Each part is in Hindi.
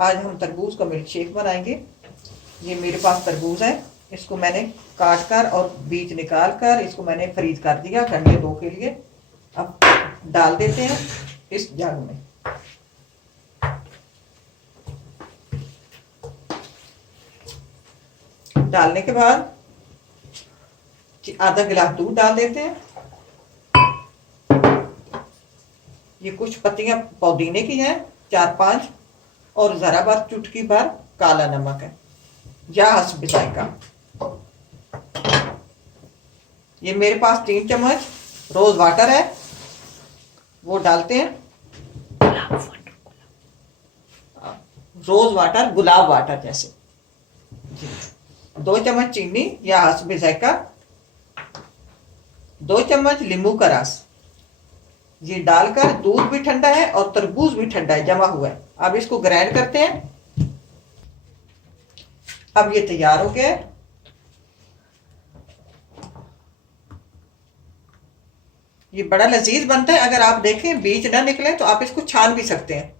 आज हम तरबूज का मिल्क शेक बनाएंगे। ये मेरे पास तरबूज है, इसको मैंने काट कर और बीज निकाल कर इसको मैंने फ्रीज कर दिया घंटे 2 के लिए। अब डाल देते हैं इस जग में। डालने के बाद आधा गिलास दूध डाल देते हैं। ये कुछ पत्तियां पुदीने की हैं 4-5, और जरा भर चुटकी भर काला नमक है या हस्ब जायका। ये मेरे पास 3 चम्मच रोज वाटर है, वो डालते हैं। रोज वाटर, गुलाब वाटर जैसे। 2 चम्मच चीनी या हस्ब जायका, 2 चम्मच नींबू का रस। ये डालकर, दूध भी ठंडा है और तरबूज भी ठंडा है, जमा हुआ है। अब इसको ग्राइंड करते हैं। अब ये तैयार हो गया है। ये बड़ा लजीज बनता है। अगर आप देखें बीज ना निकले तो आप इसको छान भी सकते हैं।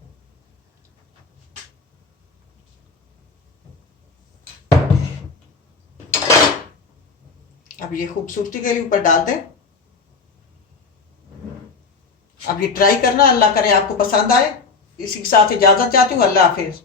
अब ये खूबसूरती के लिए ऊपर डाल दें। अब ये ट्राई करना, अल्लाह करे आपको पसंद आए। इसी के साथ इजाजत चाहती हूँ। अल्लाह हाफिज।